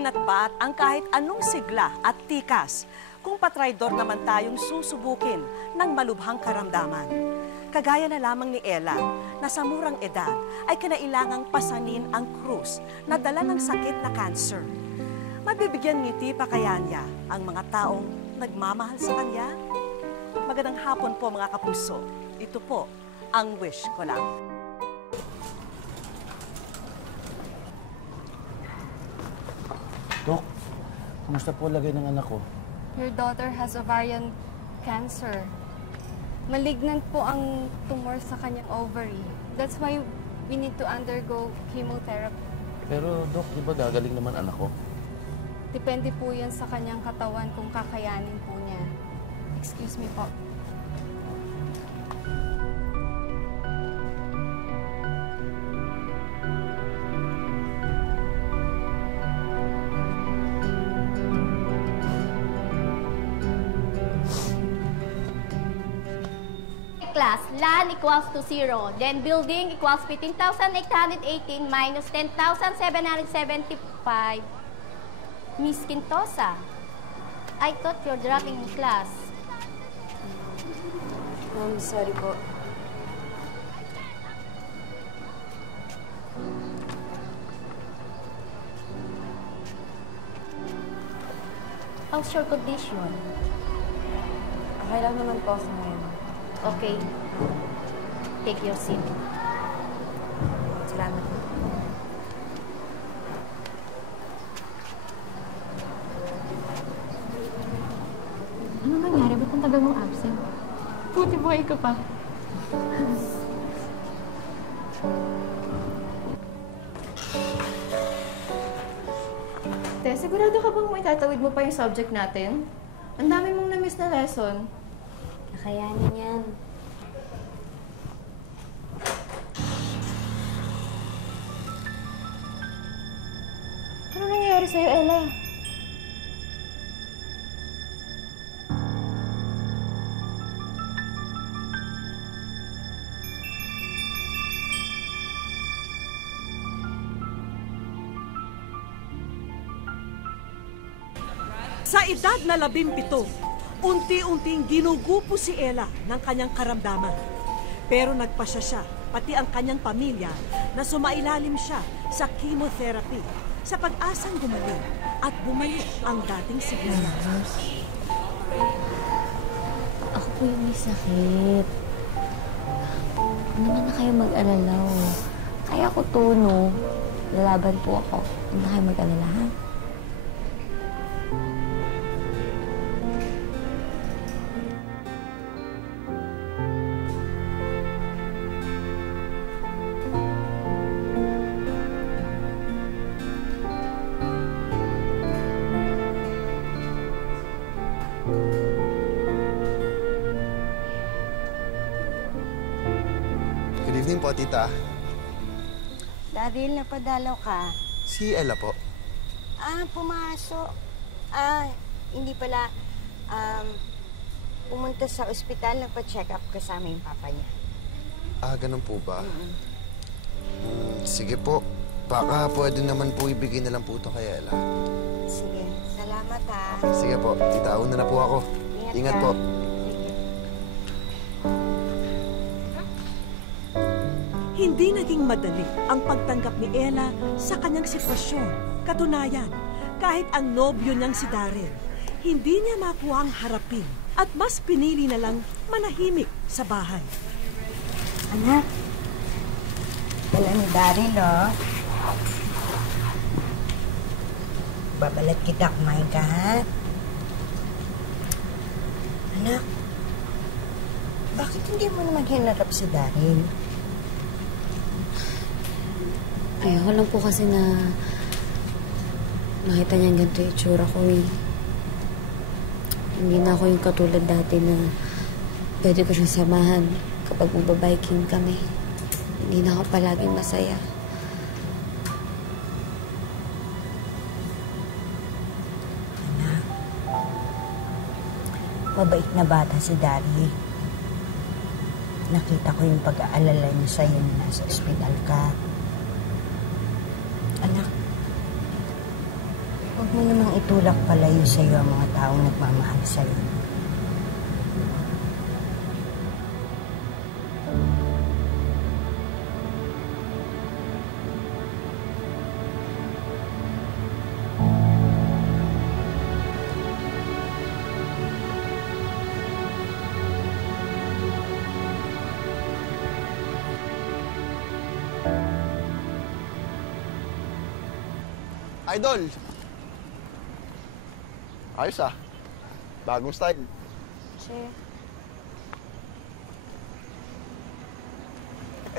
Ibinatbat ang kahit anong sigla at tikas kung patraydor naman tayong susubukin ng malubhang karamdaman. Kagaya na lamang ni Ella na sa murang edad ay kinailangang pasanin ang krus na dala ng sakit na cancer. Mabibigyan ngiti pa kaya niya ang mga taong nagmamahal sa kanya? Magandang hapon po mga kapuso. Ito po ang wish ko lang. Dok, kumusta po lagay ng anak ko? Your daughter has ovarian cancer. Malignant po ang tumor sa kanyang ovary. That's why we need to undergo chemotherapy. Pero Dok, di ba gagaling naman anak ko? Depende po yan sa kanyang katawan kung kakayanin po niya. Excuse me po. Class, land equals to 0. Then building equals 15,818 minus 10,775. Miss Quintosa, I thought you're dropping in class. Sorry po. How's your condition? Okay lang naman po ako ngayon. Okay. Take your seat. Salamat po. Ano nangyari? Ba't ang tagal mong absent? Buti buhay ka pa. Te, sigurado ka bang maitatawid mo pa yung subject natin? Ang dami mong na-miss na lesson. Nakayanin yan. Ano nangyayari sa'yo, Ella? Sa edad na 17, unti-unting ginugupo si Ella ng kanyang karamdaman. Pero nagpasya siya, pati ang kanyang pamilya, na sumailalim siya sa chemotherapy sa pag-asang gumaling at bumalik ang dating sigla. Ako po yung may sakit. Huwag naman na kayo mag-alala. Kaya ko to, no? Lalaban po ako. Huwag na kayo mag-alala, ha? Good evening po, tita. Daryl, napadalaw ka. Si Ella po. Pumasok. Hindi pala. Pumunta sa ospital, nagpa-check up kasama yung papa niya. Ganun po ba? Sige po. Baka pwede naman po ibigay na lang po ito kay Ella. Sige, salamat ha. Sige po, tita, una na po ako. Ingat po. Hindi naging madali ang pagtanggap ni Ella sa kanyang sitwasyon. Katunayan, kahit ang nobyo niyang si Daryl, hindi niya makuhang harapin at mas pinili na lang manahimik sa bahay. Anak, dala ni Daryl, oh. Babalat kita, kumain ka, ha? Anak, bakit hindi mo naman hinarap si Daryl? Ayoko lang po kasi na makita niyang ganito yung itsura ko, eh. Hindi na ako yung katulad dati na pwede ko siyang samahan kapag magbabiking kami. Hindi na ako palaging masaya. Anak, mabait na bata si Daryl. Nakita ko yung pag-aalala niya sa'yo na nasa ospital ka. Anak, Huwag mo namang itulak palayo sa'yo ang mga taong nagmamahal sa'yo. Idol! Ayos ah. Bagong style. Che.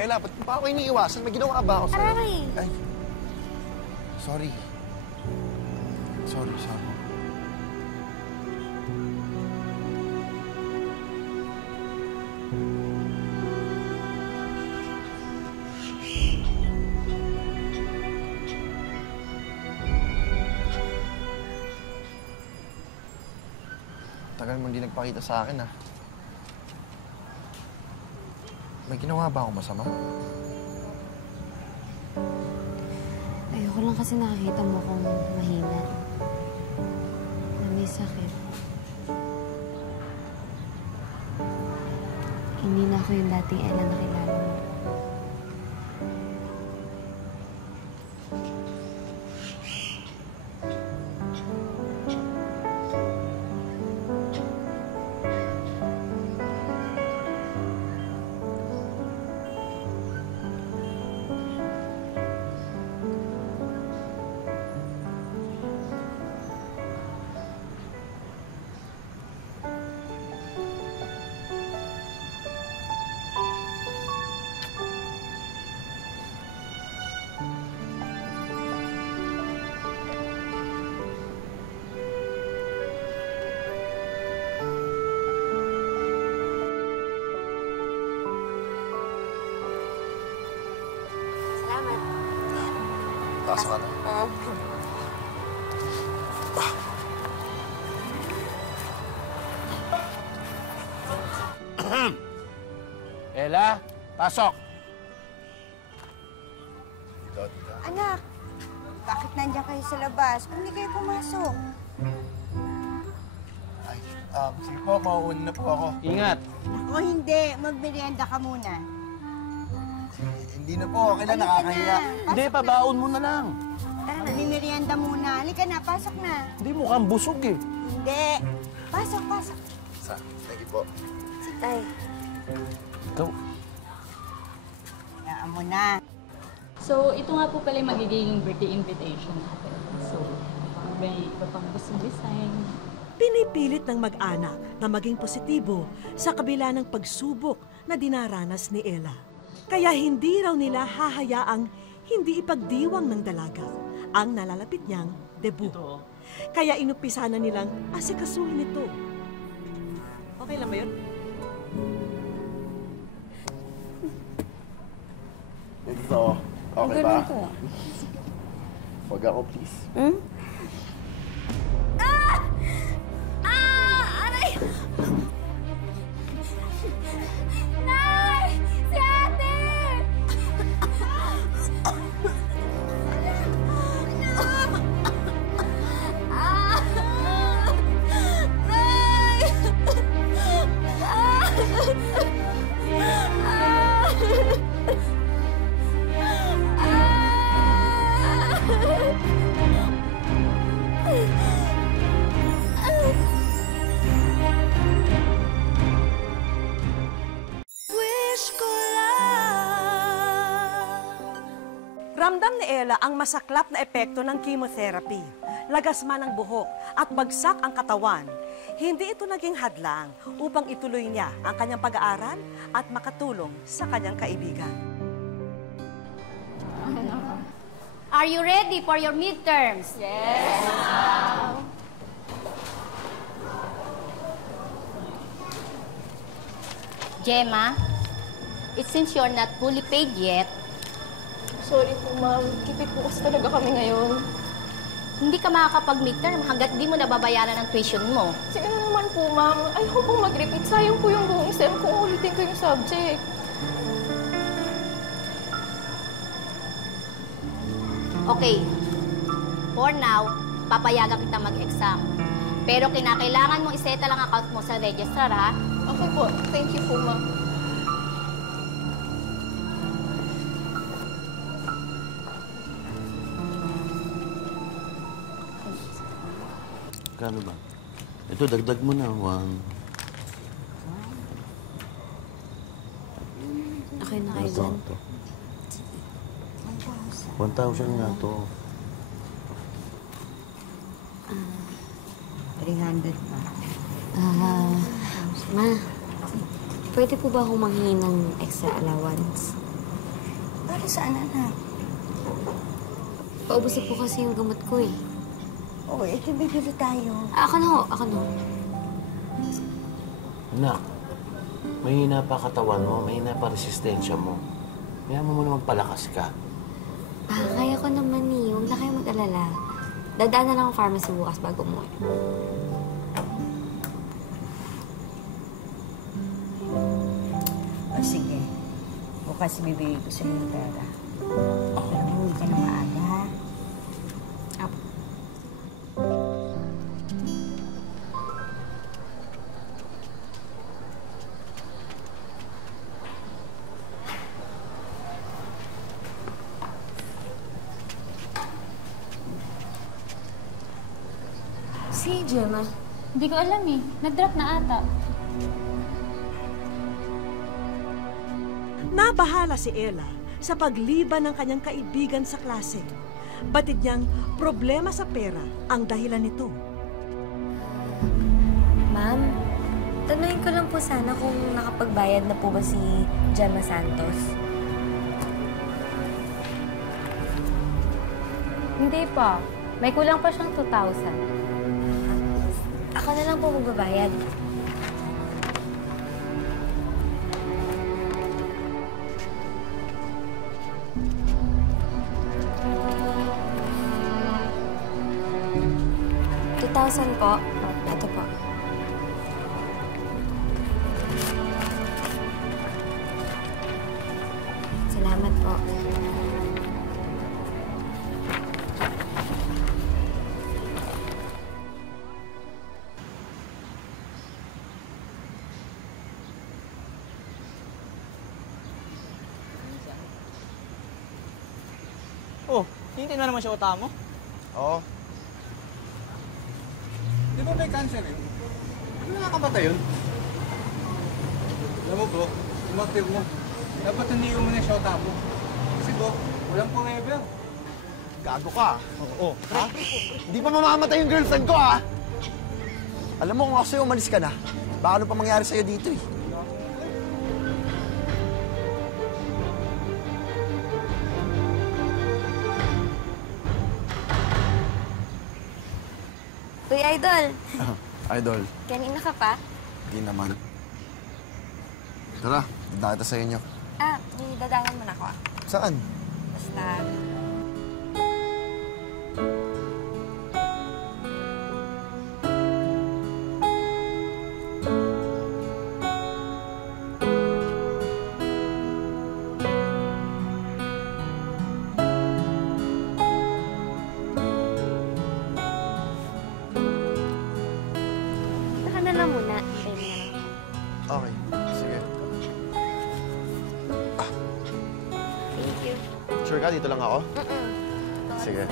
Ella, ba't pa ako iniiwasan? May ginawa ba ako sa'yo? Aray! Ay. Sorry. Sorry. Tagal mo hindi nagpakita sa akin, ah. May ginawa ba akong masama? Ayoko lang kasi nakakita mo akong mahina. Na may sakit. Hindi na ako yung dating Ella na kilala mo. Taas ka na. Ella, pasok! Anak, bakit nandiyan kayo sa labas? Kung hindi kayo pumasok. Ay, sige po, mauuna na po ako. Ingat! Ako hindi. Magmerienda ka muna. Hindi na po, okay na, nakakahiya. Hindi, pabaon mo na lang. Magmerienda muna. Halika na, pasok na. Hindi mukhang busog eh. Hindi. Pasok. Thank you po. Tay. Ikaw, Hayaan mo na. So, ito nga po pala yung magiging birthday invitation natin. So, may iba pang gusto design. Pinipilit ng mag-anak na maging positibo sa kabila ng pagsubok na dinaranas ni Ella. Kaya hindi raw nila hahayaang hindi ipagdiwang ng dalaga ang nalalapit niyang debut. Kaya inumpisa na nilang asikasuhin ito. Okay lang ba yun? Ito, okay ba? Huwag ako, please. Aray! Nay! Si ate! Ramdam ni Ella ang masaklap na epekto ng chemotherapy. Lagas man ang buhok at bagsak ang katawan. Hindi ito naging hadlang upang ituloy niya ang kanyang pag-aaral at makatulong sa kanyang kaibigan. Are you ready for your midterms? Yes! Gemma, it seems you're not fully paid yet. Sorry po, ma'am. Kipit po kasi talaga kami ngayon. Hindi ka makakapag-midterm hanggat di mo nababayaran ang tuition mo. Sige na naman po, ma'am. Ayoko pong mag-repeat. Sayang po yung buong SEM kung ulitin ko yung subject. Okay. For now, papayagan kita mag-exam. Pero kinakailangan mong iseta lang account mo sa registrar, ha? Okay po. Thank you po, ma'am. Kano ba? Ito, dagdag mo na. 1. Okay na kayo dyan. 1,000 nga to. 300 pa. Ma, pwede po ba akong manghingi ng extra allowance? Para saan, anak? Paubusin po kasi yung gamot ko eh. Oo, ito bibili tayo. Ako na ho, ako na ho. Anak, mahina pa katawan mo, mahina pa resistensya mo. Kaya mo muna magpalakas ka. Kaya ko naman eh. Huwag na kayo mag-alala. Dadaan na lang ang pharmacy bukas bago umuwi. O sige, bukas bibigay ko sa yung pera. Pero huwag ka na maaga, ha? Apo. Si Gemma. Hindi ko alam eh. Nag-drop na ata. Nabahala si Ella sa pagliban ng kanyang kaibigan sa klase. Batid niyang problema sa pera ang dahilan nito. Ma'am, tanungin ko lang po sana kung nakapagbayad na po ba si Gemma Santos. Hindi pa. May kulang pa siyang 2,000. Ako na lang po magbabayad. $2,000 po. Ito po. Salamat po. Oh, hindi na naman siya utama mo. Oo. Di ba may cancer yun? Ano nakakamatay yun? Alam mo bro, umaktive mo. Dapat hindi mo na siya utama mo. Kasi bro, walang forever. Gago ka. Oo. Ha? Hindi pa mamamatay yung girlfriend ko, ha? Alam mo, kung ako sa'yo umalis ka na, baka ano pa mangyari sa'yo dito, eh. Uy, Idol. Idol, Kanina ka pa? di naman. Tara, dadaan sa inyo. May dadahan mo na ako. Saan? Basta... Saka na lang muna. Okay, sige. Thank you. Sure ka, dito lang ako? Sige.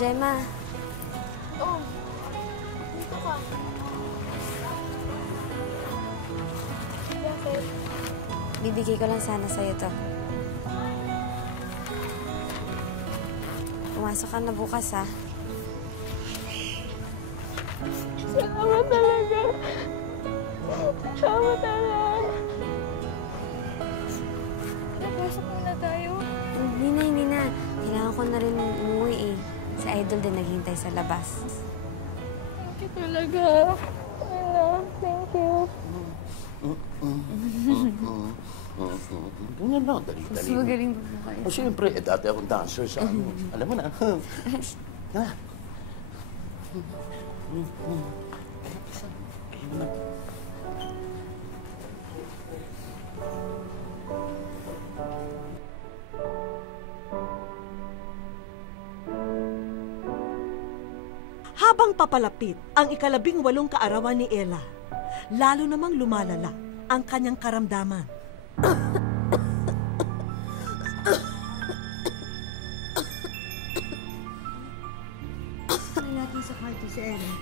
Gemma. Oh, dito ka. Bakit? Bibigay ko lang sana sa'yo to. Pumasok ka na bukas, ha? Salamat talaga. Salamat talaga. Napasok muna tayo. Hindi na. Kailangan ko na rin umuwi, eh. Si Idol din naghihintay sa labas. Thank you talaga. I love, thank you. Ganyan lang, dali-dali. Mas magaling pa po kayo. O siyempre, dati akong dancer sa ano. Alam mo na. Na. Ayun na. Habang papalapit ang ika-18 kaarawan ni Ella, lalo namang lumalala ang kanyang karamdaman. Ano natin sa kwarto si Ella?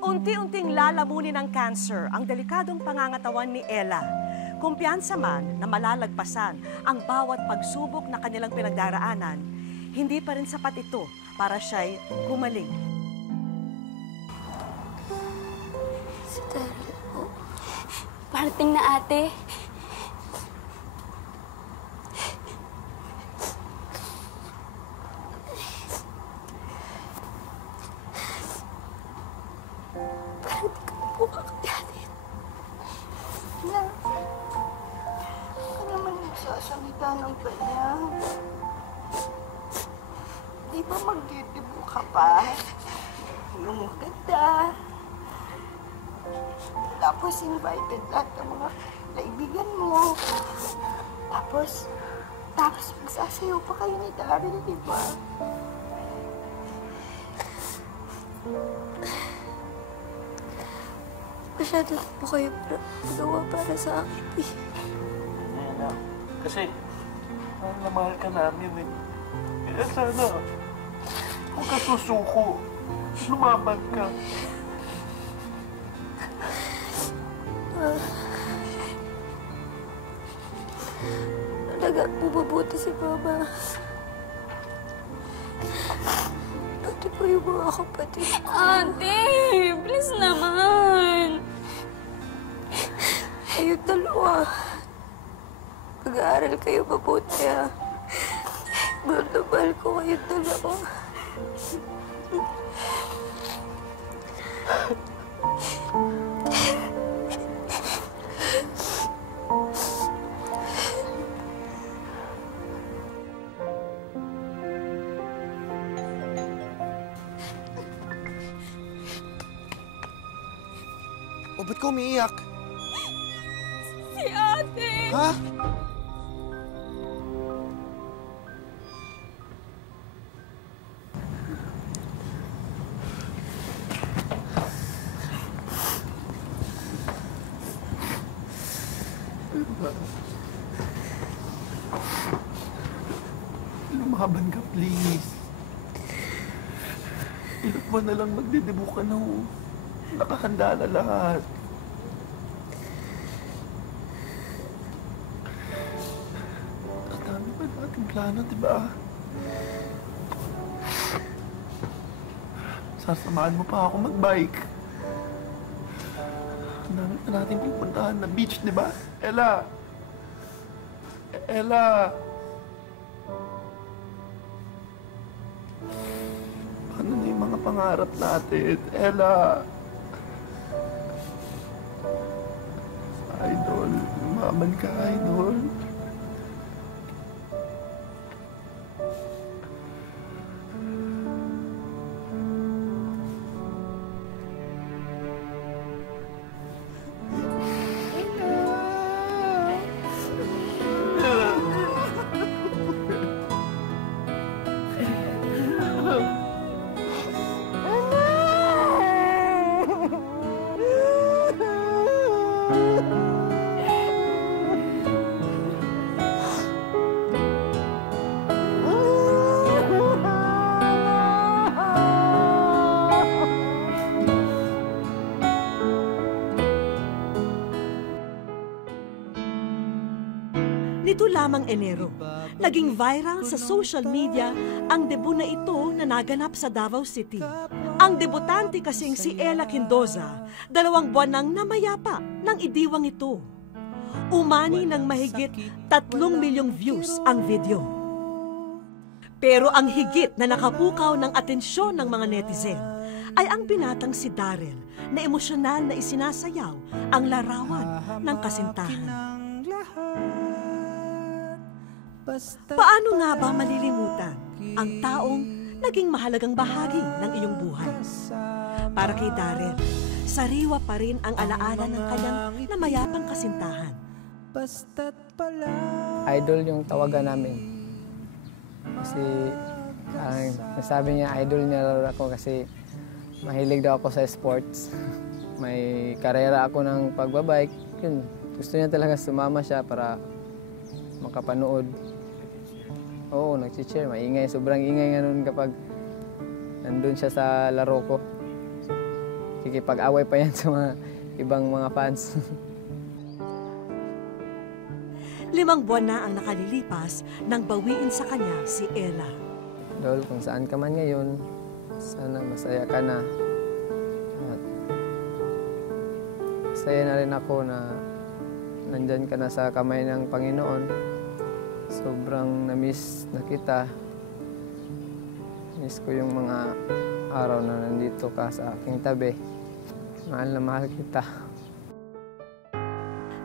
Unti-unting lalamunin ng cancer ang delikadong pangangatawan ni Ella. Kumpiyansa man na malalagpasan ang bawat pagsubok na kanilang pinagdaraanan, hindi pa rin sapat ito para siya'y gumaling. Si Daryl po. Parating na ate. Nagsasalita ng ganyan. Di ba magdidibo ka pa? Yung maganda. Tapos invited lahat ng mga kaibigan mo. Tapos magsasayaw pa kayo ni Daryl, di ba? Masyado na po kayo gawa para sa akin eh. Anak, kasi mahal na mahal ka namin eh. Kaya sana, huwag ka susuko. Lumaban ka. Talaga bumabuti si Mama. Ate pa yung mga kapatid. Ate, please naman. Kayong dalawa. Mag-aaral kayo mabuti, ha? Mahal na mahal ko kayong dalawa. O, ba't ka umiiyak? Si ate! Ha? Lumaban ka, please. Ilang buwan na lang magdidibo ka na, oh. Nakahanda na lahat. Ang dami pa nating plano, di ba? Sasamahan mo pa ako mag-bike. Ang dami pa nating pupuntahan na beach, di ba? Ella! Ella! Ano na yung mga pangarap natin? Ella! Idol, lumaban ka, idol. Nito lamang Enero, naging viral sa social media ang debut na ito na naganap sa Davao City. Ang debutante kasing si Ella Quindoza, 2 buwan nang namayapa ng idiwang ito. Umani ng mahigit 3 milyong views ang video. Pero ang higit na nakapukaw ng atensyon ng mga netizen ay ang binatang si Daryl na emosyonal na isinasayaw ang larawan ng kasintahan. Paano nga ba malilimutan ang taong naging mahalagang bahagi ng iyong buhay. Para kay Darrell, sariwa pa rin ang alaala ng kanyang namayapang kasintahan. Idol yung tawagan namin. Kasi nasabi niya, idol niya raw ako kasi mahilig daw ako sa sports. May karera ako ng pagbabike. Yun, gusto niya talaga sumama siya para makapanood. Oo, nag-cheer. Maingay. Sobrang ingay nga nun kapag nandun siya sa laro ko. Kikipag-away pa yan sa mga ibang mga fans. 5 buwan na ang nakalilipas nang bawiin sa kanya si Ella. Dol, kung saan ka man ngayon, sana masaya ka na. At masaya na rin ako na nandyan ka na sa kamay ng Panginoon. Sobrang na-miss na kita. Miss ko yung mga araw na nandito ka sa aking tabi. Mahal na mahal kita.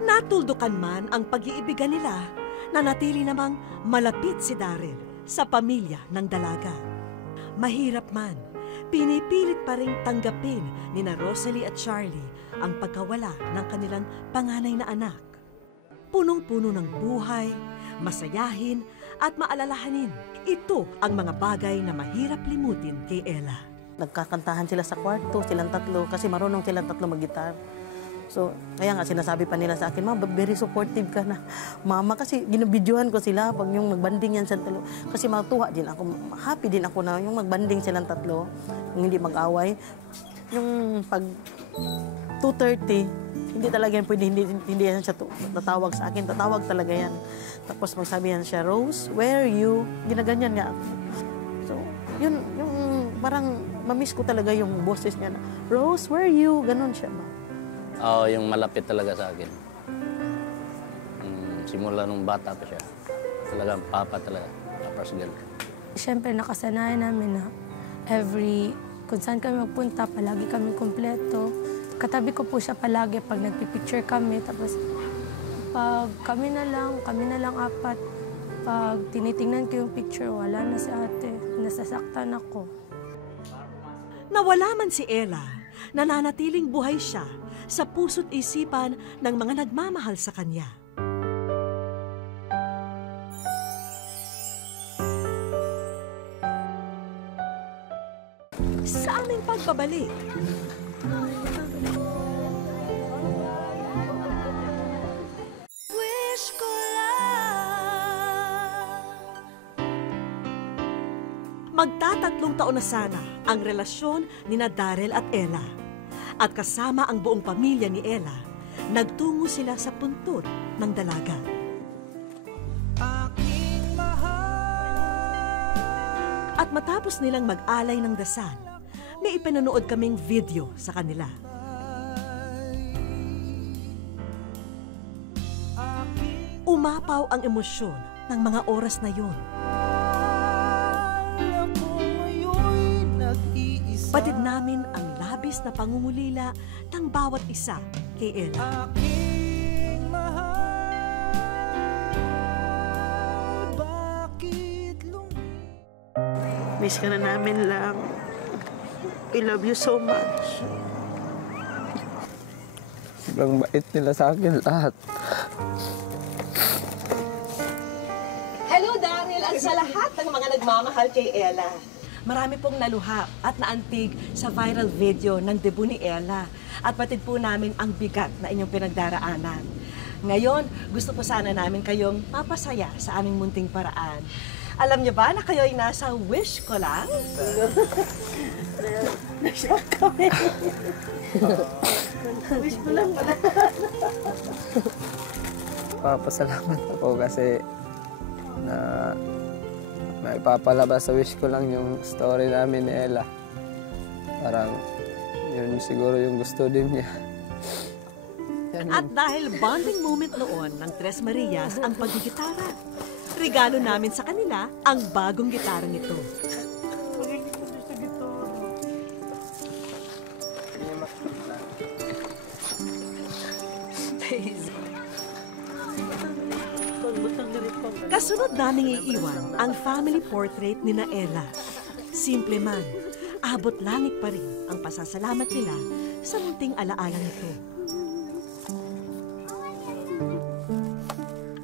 Natuldukan man ang pag-iibigan nila, nanatili namang malapit si Darrell sa pamilya ng dalaga. Mahirap man, pinipilit pa rin tanggapin ni na Rosalie at Charlie ang pagkawala ng kanilang panganay na anak. Punong-puno ng buhay, masayahin at maalalahanin. Ito ang mga bagay na mahirap limutin kay Ella. Nagkakantahan sila sa kwarto, silang tatlo, kasi marunong silang tatlo mag-gitar. So, kaya nga sinasabi pa nila sa akin, Ma, very supportive ka na. Mama, kasi ginabidyohan ko sila pag yung magbanding yan sa tatlo. Kasi matuwa din ako, happy din ako na yung magbanding silang tatlo, yung hindi mag-away. Yung pag 2:30, hindi talaga yan pwede, hindi yan siya tatawag sa akin, tatawag talaga yan. Tapos magsabi yan siya, Rose, where are you? Ginaganyan nga ako. So, yun, yung parang mamiss ko talaga yung boses niya na, Rose, where are you? Ganon siya ba? Oo, yung malapit talaga sa akin. Simula nung bata pa siya. Talagang papa talaga. Papa's girl. Siyempre, nakasanayan namin na kung saan kami magpunta, palagi kami kumpleto. Katabi ko po siya palagi pag nagpipicture kami. Tapos, pag kami na lang apat, pag tinitingnan ko yung picture, wala na si ate. Nasasaktan ako. Nawala man si Ella, nananatiling buhay siya sa puso't isipan ng mga nagmamahal sa kanya. Sa aming pagbabalik, wish ko lang magtatatlong taon na sana ang relasyon ni na Darrell at Ella. At kasama ang buong pamilya ni Ella, nagtungo sila sa puntod ng dalaga. At matapos nilang mag-alay ng dasal, may ipinanood kaming video sa kanila. Umapaw ang emosyon ng mga oras na yun. Batid namin ang labis na pangungulila ng bawat isa kay Ella. Miss ka na namin lang. We love you so much. Sobrang bait nila sa akin lahat. Hello, Darrell, at sa lahat ng mga nagmamahal kay Ella. Marami pong naluha at naantig sa viral video ng debut ni Ella. At batid po namin ang bigat na inyong pinagdaraanan. Ngayon, gusto po sana namin kayong mapasaya sa aming munting paraan. Alam niyo ba na kayo'y nasa wish ko lang? Nashock kami. Wish ko lang pala. Papasalamat ako kasi na maipapalabas sa wish ko lang yung story namin ni Ella. Parang yun siguro yung gusto din niya. At dahil bonding moment noon ng Tres Marias ang paggigitara, regalo namin sa kanila ang bagong gitarang ito. Kasunod naming iiwan ang family portrait ni na Ella. simple man, abot langit pa rin ang pasasalamat nila sa munting alaala nito.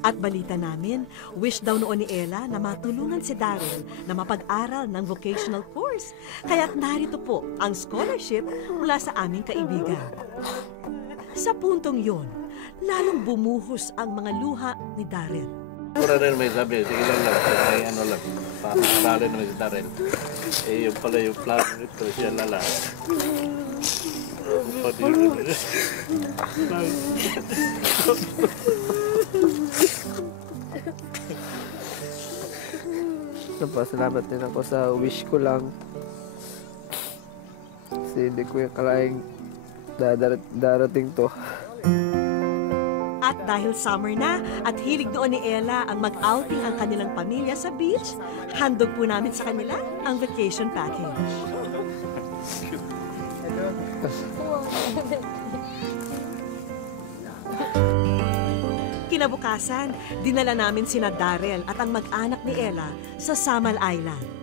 At balita namin, wish daw noon ni Ella na matulungan si Daryl na mapag-aral ng vocational course. Kaya't narito po ang scholarship mula sa aming kaibigan. Sa puntong yon, lalong bumuhos ang mga luha ni Daryl. Pura rin may sabi, sige lang, may ano lang, paparalin naman si Daryl. Eh, yung pala yung plano nito, siya lala. Pati yun. Napasalamat din ako sa wish ko lang. Kasi hindi ko yung kalaing darating to. At dahil summer na at hilig doon ni Ella ang mag-outing ang kanilang pamilya sa beach, handog po namin sa kanila ang vacation package. Kinabukasan, dinala namin sina Daryl at ang mag-anak ni Ella sa Samal Island.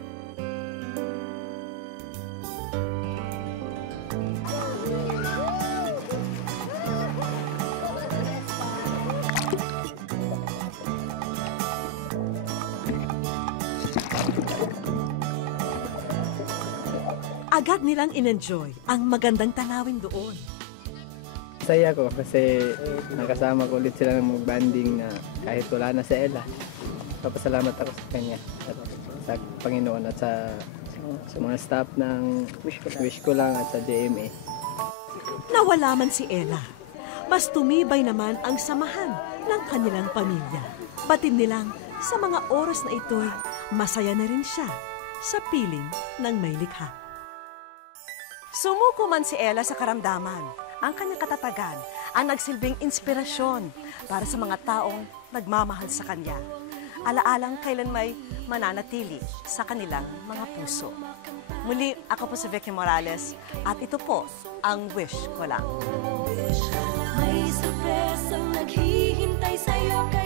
Agad nilang in-enjoy ang magandang tanawin doon. Saya ko kasi nakasama ko ulit sila ng mag-banding na kahit wala na si Ella. Papasalamat ako sa kanya, sa Panginoon at sa mga staff ng Wish Ko Lang at sa JMA. Nawala man si Ella, mas tumibay naman ang samahan ng kanilang pamilya. Batid nilang sa mga oras na ito'y masaya na rin siya sa piling ng may likha. Sumuko man si Ella sa karamdaman, ang kanyang katatagan ang nagsilbing inspirasyon para sa mga taong nagmamahal sa kanya. Alaalang kailan may mananatili sa kanilang mga puso. Muli, ako po si Vicky Morales at ito po ang Wish Ko Lang. May sorpresang naghihintay sa'yo.